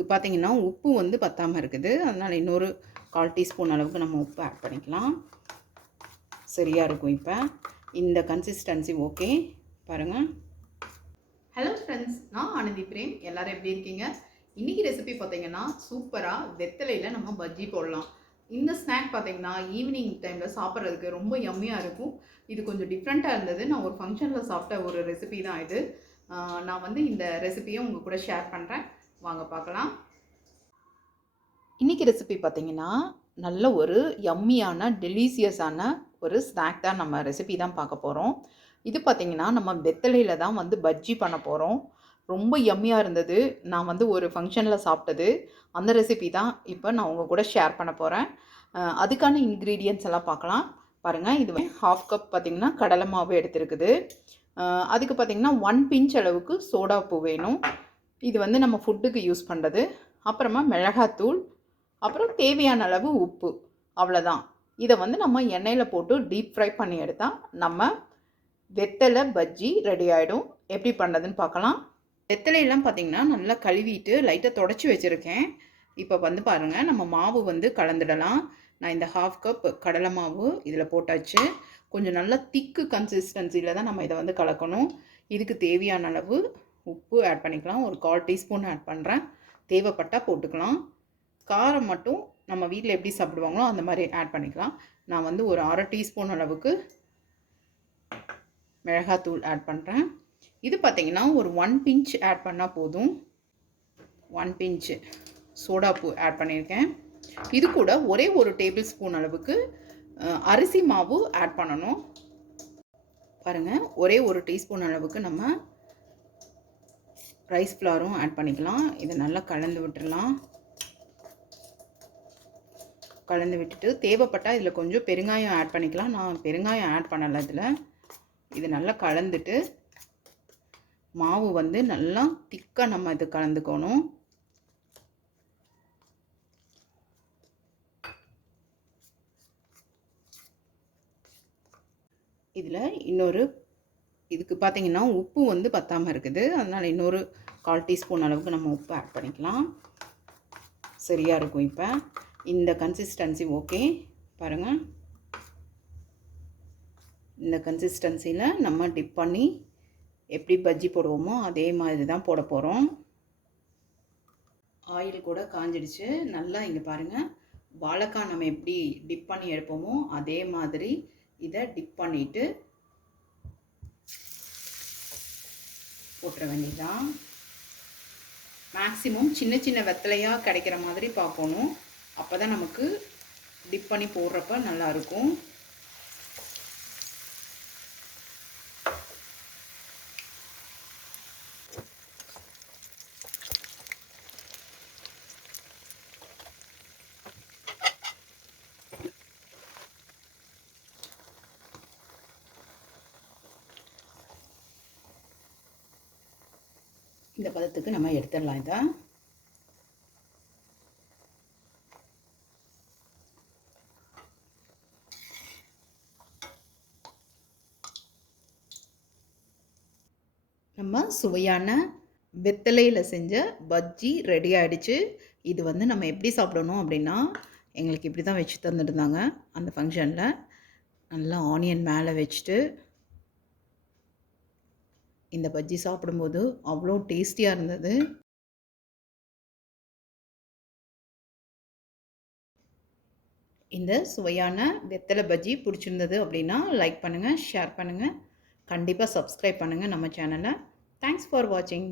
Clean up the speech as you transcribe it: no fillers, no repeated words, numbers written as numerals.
இதுக்கு பார்த்தீங்கன்னா உப்பு வந்து பத்தாமல் இருக்குது. அதனால் இன்னொரு 1/4 டீஸ்பூன் அளவுக்கு நம்ம உப்பு ஆட் பண்ணிக்கலாம். சரியாக இருக்கும். இப்போ இந்த கன்சிஸ்டன்சி ஓகே பாருங்கள். ஹலோ ஃப்ரெண்ட்ஸ், நான் ஆனந்தி பிரேம். எல்லோரும் எப்படி இருக்கீங்க? இன்றைக்கி ரெசிபி பார்த்தீங்கன்னா சூப்பராக வெத்தலையில் நம்ம பஜ்ஜி போடலாம். இந்த ஸ்நாக் பார்த்தீங்கன்னா ஈவினிங் டைமில் சாப்பிட்றதுக்கு ரொம்ப யம்மியாக இருக்கும். இது கொஞ்சம் டிஃப்ரெண்ட்டாக இருந்தது. நான் ஒரு ஃபங்க்ஷனில் சாப்பிட்ட ஒரு ரெசிபி தான் இது. நான் வந்து இந்த ரெசிபியை உங்கள் கூட ஷேர் பண்ணுறேன். வாங்க பார்க்கலாம். இன்றைக்கி ரெசிபி பார்த்திங்கன்னா நல்ல ஒரு யம்மியான டெலிசியஸான ஒரு ஸ்நாக் தான். நம்ம ரெசிபி தான் பார்க்க போகிறோம். இது பார்த்திங்கன்னா நம்ம வெத்தலையில் தான் வந்து பஜ்ஜி பண்ண போகிறோம். ரொம்ப யம்மியாக இருந்தது. நான் வந்து ஒரு ஃபங்க்ஷனில் சாப்பிட்டது. அந்த ரெசிபி தான் இப்போ நான் உங்கள் கூட ஷேர் பண்ண போகிறேன். அதுக்கான இன்க்ரீடியன்ட்ஸ் எல்லாம் பார்க்கலாம். பாருங்கள், இது 1/2 கப் பார்த்திங்கன்னா கடலை மாவு எடுத்துருக்குது. அதுக்கு பார்த்திங்கன்னா 1 பிஞ்ச் அளவுக்கு சோடாப்பூ வேணும். இது வந்து நம்ம ஃபுட்டுக்கு யூஸ் பண்ணுறது. அப்புறமா மிளகாத்தூள், அப்புறம் தேவையான அளவு உப்பு, அவ்வளோதான். இதை வந்து நம்ம எண்ணெயில் போட்டு டீப் ஃப்ரை பண்ணி எடுத்தால் நம்ம வெத்தலை பஜ்ஜி ரெடி ஆகிடும். எப்படி பண்ணுறதுன்னு பார்க்கலாம். வெத்தலையெல்லாம் பார்த்திங்கன்னா நல்லா கழுவிட்டு லைட்டாக தொடச்சி வச்சுருக்கேன். இப்போ வந்து பாருங்கள், நம்ம மாவு வந்து கலந்துடலாம். நான் இந்த 1/2 கப் கடலை மாவு இதில் போட்டாச்சு. கொஞ்சம் நல்லா திக்கு கன்சிஸ்டன்சியில் தான் நம்ம இதை வந்து கலக்கணும். இதுக்கு தேவையான அளவு உப்பு ஆட் பண்ணிக்கலாம். ஒரு 1/4 டீஸ்பூன் ஆட் பண்ணுறேன். தேவைப்பட்டால் போட்டுக்கலாம். காரம் மட்டும் நம்ம வீட்டில் எப்படி சாப்பிடுவாங்களோ அந்த மாதிரி ஆட் பண்ணிக்கலாம். நான் வந்து ஒரு 1/2 டீஸ்பூன் அளவுக்கு மிளகாத்தூள் ஆட் பண்ணுறேன். இது பார்த்திங்கன்னா ஒரு 1 பிஞ்ச் ஆட் பண்ணால் போதும். 1 பிஞ்சு சோடாப்பூ ஆட் பண்ணியிருக்கேன். இது கூட ஒரே ஒரு டேபிள் ஸ்பூன் அளவுக்கு அரிசி மாவு ஆட் பண்ணணும். பாருங்கள், ஒரே ஒரு டீஸ்பூன் அளவுக்கு நம்ம ரைஸ் ஃப்ளாரும் ஆட் பண்ணிக்கலாம். இதை நல்லா கலந்து விட்டுடலாம். கலந்து விட்டுட்டு தேவைப்பட்டால் இதில் கொஞ்சம் பெருங்காயம் ஆட் பண்ணிக்கலாம். நான் பெருங்காயம் ஆட் பண்ணலை இதில். இது நல்லா கலந்துட்டு மாவு வந்து நல்லா திக்காக நம்ம இது கலந்துக்கணும். இதில் இன்னொரு இதுக்கு பார்த்திங்கன்னா உப்பு வந்து பத்தாமல் இருக்குது. அதனால் இன்னொரு 1/4 டீஸ்பூன் அளவுக்கு நம்ம உப்பு ஆட் பண்ணிக்கலாம். சரியாக இருக்கும். இப்போ இந்த கன்சிஸ்டன்சி ஓகே பாருங்கள். இந்த கன்சிஸ்டன்சியில் நம்ம டிப் பண்ணி எப்படி பஜ்ஜி போடுவோமோ அதே மாதிரி தான் போட போகிறோம். ஆயில் கூட காஞ்சிடுச்சு நல்லா. இங்கே பாருங்கள், வாழைக்காய் நம்ம எப்படி டிப் பண்ணி எடுப்போமோ அதே மாதிரி இதை டிப் பண்ணிவிட்டு போட்டுற வேண்டியதான். மேக்ஸிமம் சின்ன சின்ன வெத்தலையாக கிடைக்கிற மாதிரி பார்க்கணும். அப்போ தான் நமக்கு டிப் பண்ணி போடுறப்ப நல்லாயிருக்கும். இந்த பதத்துக்கு நம்ம எடுத்துடலாம். இதை நம்ம சுவையான வெத்தலையில் செஞ்ச பஜ்ஜி ரெடி ஆகிடுச்சு. இது வந்து நம்ம எப்படி சாப்பிடணும் அப்படின்னா, எங்களுக்கு இப்படி தான் வச்சு தந்துருந்தாங்க அந்த ஃபங்க்ஷனில். நல்லா ஆனியன் மேலே வச்சுட்டு இந்த பஜ்ஜி சாப்பிடும்போது அவ்வளோ டேஸ்டியாக இருந்தது. இந்த சுவையான வெத்தலை பஜ்ஜி பிடிச்சிருந்தது அப்படின்னா லைக் பண்ணுங்கள், ஷேர் பண்ணுங்கள், கண்டிப்பாக சப்ஸ்கிரைப் பண்ணுங்கள் நம்ம சேனலை. தேங்க்ஸ் ஃபார் வாட்சிங்.